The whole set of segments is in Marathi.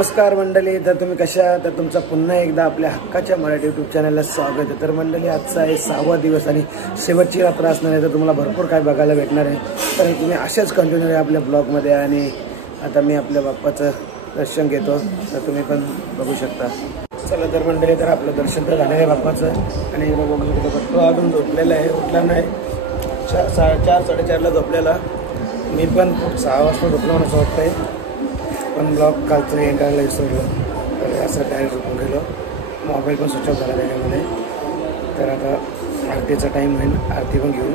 नमस्कार मंडळी, तर तुम्ही कशा आहात? तर तुमचं पुन्हा एकदा आपल्या हक्काच्या मराठी यूट्यूब चॅनलला स्वागत आहे। तर मंडळी, आजचा आहे 6वा दिवस आणि शेवटची रात्र असणार आहे, तर तुम्हाला भरपूर काय बघायला भेटणार आहे। तर तुम्ही अशाच कंटिन्यू आहे आपल्या ब्लॉगमध्ये। आणि आता मी आपल्या बाप्पाचं दर्शन घेतो, तर तुम्ही पण बघू शकता। चला तर मंडळी, तर आपलं दर्शन तर झालं आहे बाप्पाचं। आणि बघू शकतो तो अजून झोपलेला आहे, उठला नाही। 4 साडेचारला झोपलेला, मी पण 6 वाजता झोपलो असं वाटतंय। पण ब्लॉग कालचं एंडायला विसरलो, तर असं डायरेक्ट झोपून गेलो। मोबाईल पण स्विच ऑफ झाला त्याच्यामध्ये। तर आता आरतीचा टाईम होईल, आरती पण घेऊ।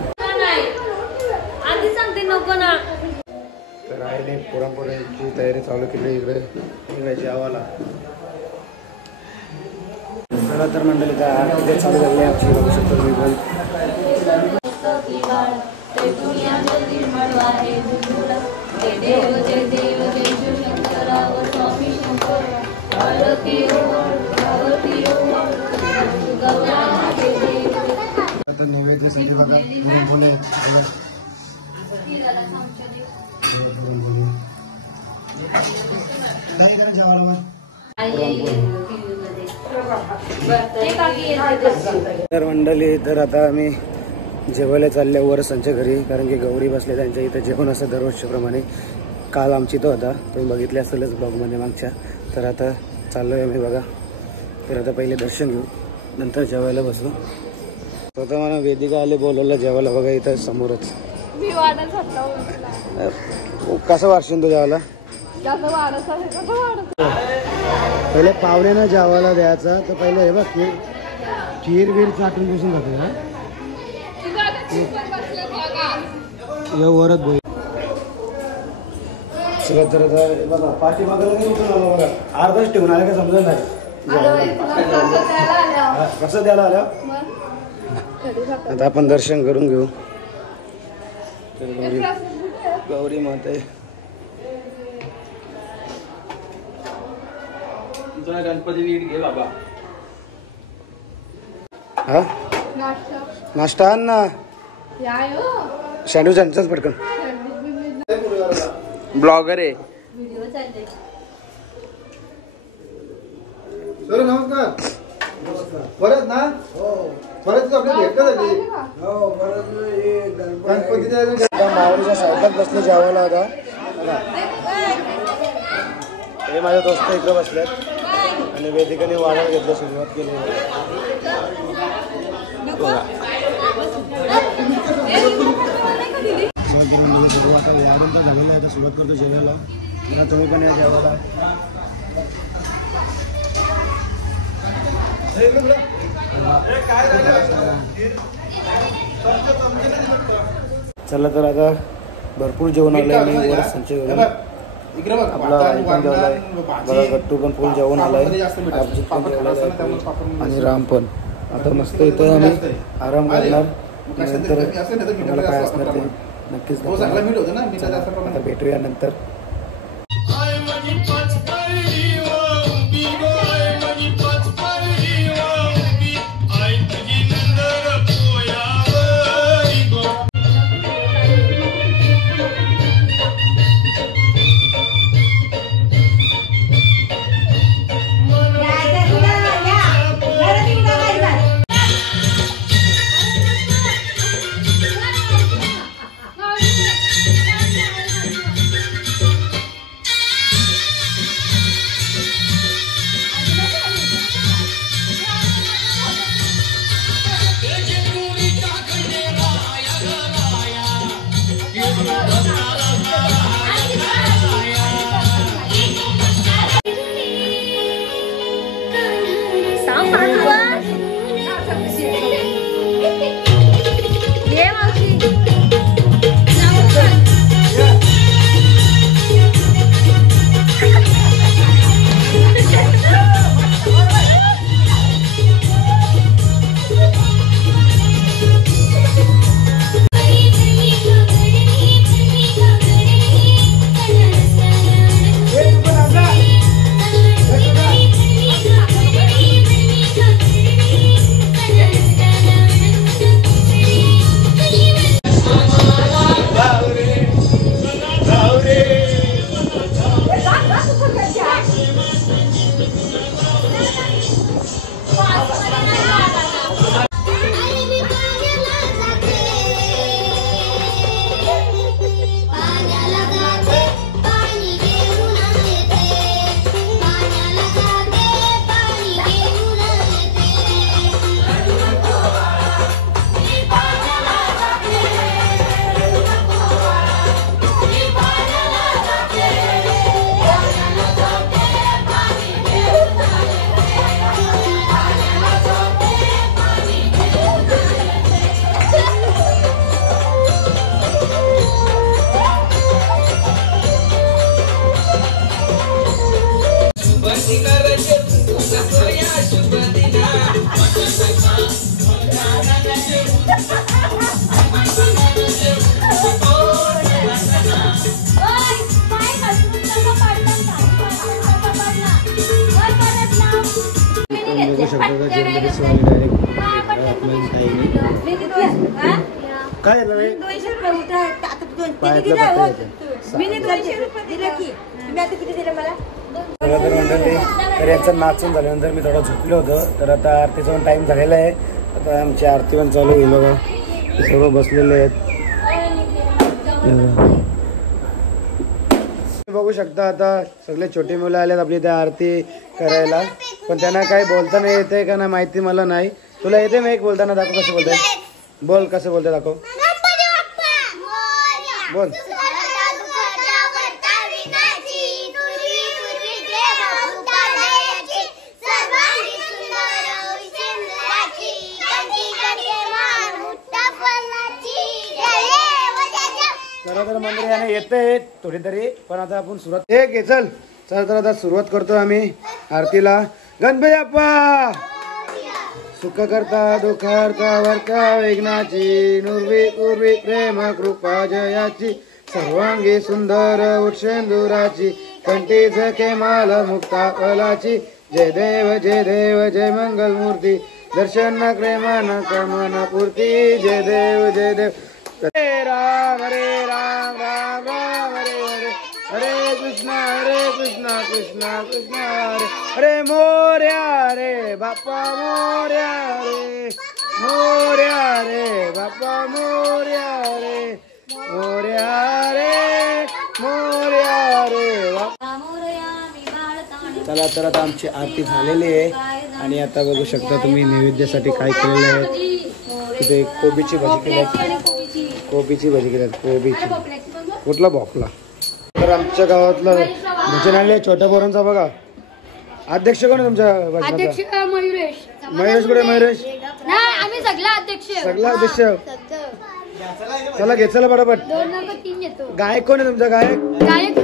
तर आईने पुरणपोळ्यांची तयारी चालू केली इकडे निघायची आवाला। चला तर मंडळी, त्या आरती चालू झाली आहे आमची, बघू शकतो मी पण। आता नैवेद्य साठी बघा पुरणपोळ्या काय करा जेवायला मग। तर मंडळी, तर आता आम्ही जेवायला चालल्या वरसांच्या घरी, कारण की गौरी बसले त्यांच्या इथं जेवण असं दरवर्षीप्रमाणे। काल आमची तो होता, तुम्ही बघितले असेलच ब्लॉगमध्ये मागच्या। तर आता चाललोय आम्ही बघा। तर आता पहिले दर्शन घेऊ, नंतर जेवायला बसू। स्वतः मला वेदिका आले बोलवलं जेवायला बघा, इथं समोरच। कसं वारशील तो जेवायला? पहिले पाहुण्यांना जेवायला द्यायचा, तर पहिले हे बघ खीर बीर चाटून बसून जाते ना वरच बोल। सगळं तर बघा पाठी मागायला नाही उठून आलो बघा, अर्धाच ठेवून आले का समजत नाही कसं द्यायला आलं। आता आपण दर्शन करून घेऊ। गौरी माता गणपती नीट घे बाबा। हा नाश्ता आण ना, सँडविच आणचाच पटकन। ब्लॉगर आहे। सर नमस्कार। परत ना परत आपली भेट झाली। गणपतीच्या मावळीच्या साईडलाच बसले जेवायला होता। हे माझे दोस्त इकडे बसलेत आणि वेदिकाने वाढायला घेतलं, सुरुवात केली। सुरुवात यारून तर झालेलं आहे, तर सुरुवात करतो जेवायला। तुम्ही पण या जेवायला। चला तर आता भरपूर जेवण आलंय आणि वर संचय आपला पण जेवलाय बघा, गट्टू पण फुल जेवण आलाय, आणि राम पण। आता मस्त इथं आम्ही आराम करणार, नंतर तुम्हाला काय असणार ते नक्कीच आता भेटूया नंतर। पोलीसवाले डायरेक्ट आपल्याला काही नाही. काय झालं रे? तर याचं नाचून झाल्यानंतर मी थोडं झोपलो होतो. तर आता आरतीचा पण टाइम झालेला आहे. आता आमची आरती पण चालू होईल बघा. सर्व बसलेले आहेत. बघू शकता आता सगळे छोटी मुलं आलेत आपली त्या आरती करायला. पण त्यांना काही बोलताना येते का ना माहिती मला नाही. तुला येते मी एक बोलताना दाखव कसं बोलते. बोल कसं बोलते दाखव. बोल. तर मंदिर याने येते थोडी तरी. पण आता आपण सुरुवात हे चल चल तर आता सुरुवात करतो आम्ही आरतीला. गणपती बाप्पा सुख करता दुःख हरता वरता विघ्नाची नुर्वी पूर्वी प्रेम कृपा जयाची सर्वांगी सुंदर उक्षेंदुराची कंठी झके माल मुक्ता फलाची जय देव जय मंगल मूर्ती दर्शन प्रेमान कामना पूर्ती जय देव हरे राम राम राम हरे हरे हरे कृष्णा कृष्णा कृष्णा हरे हरे मोर्या रे बाप्पा मोर्या रे बाप्पा मोर्या रे बाप्पा. चला तर आता आमची आरती झालेली आहे. आणि आता बघू शकता तुम्ही नैवेद्यासाठी काय केलेलं आहे. तिथे कोबीची भाजी केली. कोबीची कुठला भोपला. तर आमच्या गावातलं भजनालय छोट्या पोरांचा बघा. अध्यक्ष कोण आहे तुमच्या भजनाचा? मयुरेश कुठे? मयुरेश सगळा अध्यक्ष. चला घे चला पटापट. गायक कोण आहे तुमचा? गायक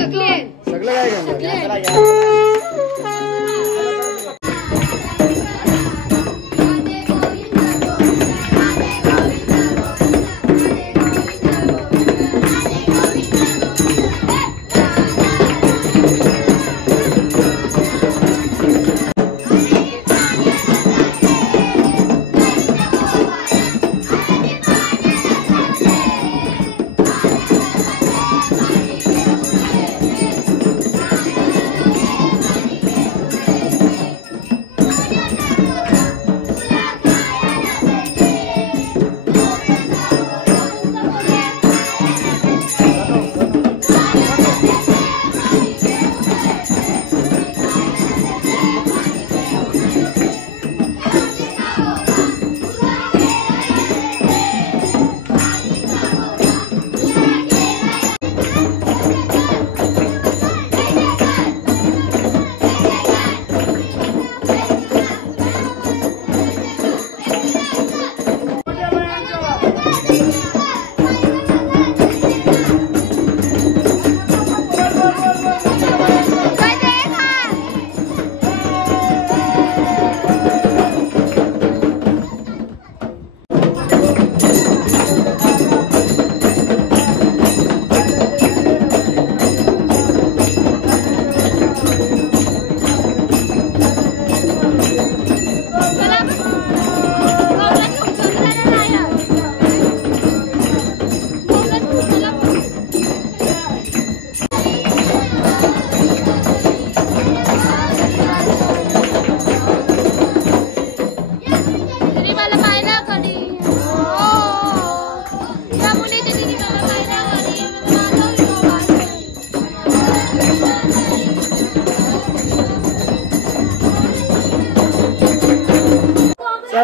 सगळं गायक.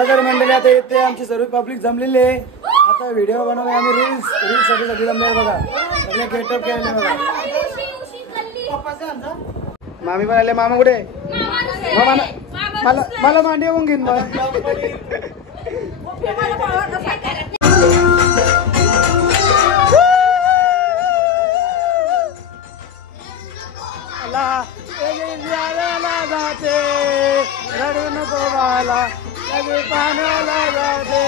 तर मंडळी आता येते आमची सर्व पब्लिक जमलेली आहे. आता व्हिडिओ बनवले आम्ही रील्स साठी सगळी जमले बघा. सगळे गेटअप केले बघा. मामी पण आले. मामा कुठे? मला मांडी होऊन घेईन मग. जाते रडू नको बाला पाण्याला जाते.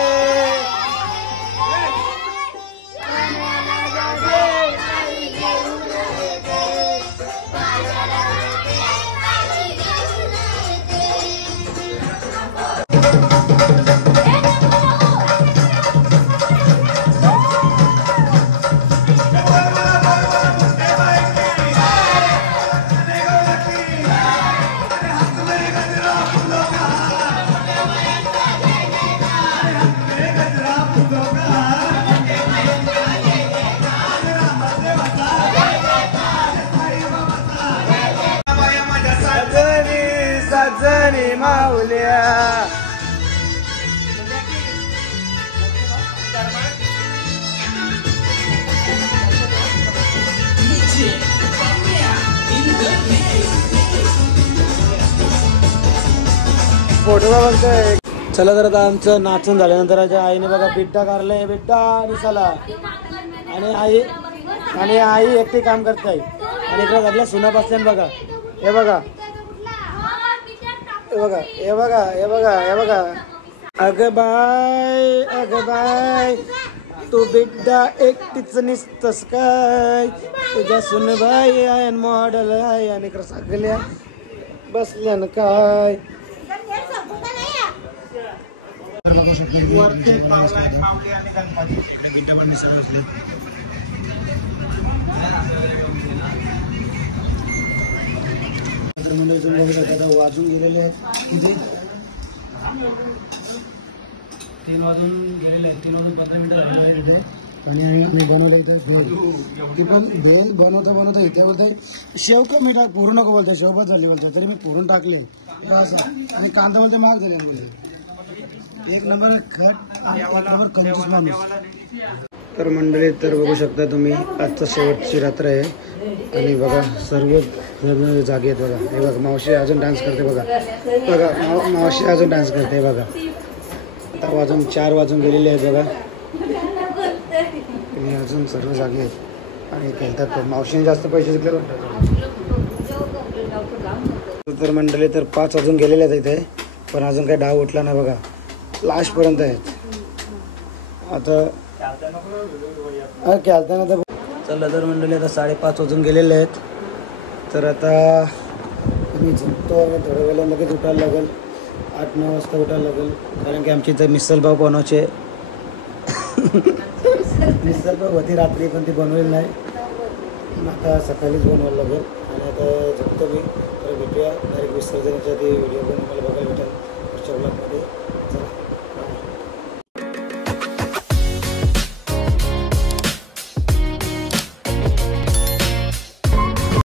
फोटो बघतोय. चला तर आता आमचं नाचून झाल्यानंतर आईने बघा बिड्डा काढलंय. बिड्डा दिसाला आणि आई एकटी काम करते आहे. आणि इकडे आपल्या सुना बसल्यान बघा. हे बघा हे बघा हे बघा हे बघा हे बघा. अगं बाय तू बिड्डा एकटीच निसतस काय. तुझ्या सुनबाई आहे मॉडेल आहे आणि इकडे सगळ्या बसल्यान काय. वाजून गेलेले आहेत किती 3 वाजून गेलेले आहेत. 3 वाजून 15 मिनिटं झालेले आहे तिथे. आणि आम्ही बनवलं इथं भेल. ती पण भेल बनवता इथे बोलतोय शेव का मी पुरून नको बोलतोय. शेवभात झाली बोलतोय तरी मी पुरून टाकले असं. आणि कांदा बोलते महाग झाले बोलते. एक नंबर खट आणि एक नंबर कंजूस माणूस. तर मंडळी तर बघू शकता तुम्ही आजचं शेवटची रात्र आहे. आणि बघा सर्व जागे आहेत बघा. हे बघा मावशी अजून डान्स करते बघा. बघा मावशी अजून डान्स करते बघा. आता वाजून 4 वाजून गेलेले आहेत बघा. तुम्ही अजून सर्व जागे आहेत आणि खेळतात. मावशीने जास्त पैसे जिंकले वाटतात. तर मंडळी तर 5 वाजून गेलेले आहेत इथे. पण अजून काही डाव उठला नाही बघा. लास्टपर्यंत आहेत. आता खेळताना तर चला तर मंडळी आता 5:30 वाजून गेलेले आहेत. तर आता मी झोपतो. थोड्या वेळेला लगेच उठायला लागेल. 8-9 वाजता उठायला लागेल. कारण की आमची इथं मिसळपाव बनवायचे. मिसळपाव होती रात्री पण ती बनवेल नाही. आता सकाळीच बनवायला लागेल. आणि आता झोपतो मी. तर भेटूया डायरेक्ट विसर्जनाच्या आधी व्हिडिओ पण मला बघायला भेटेल पुढच्या ब्लॉगमध्ये.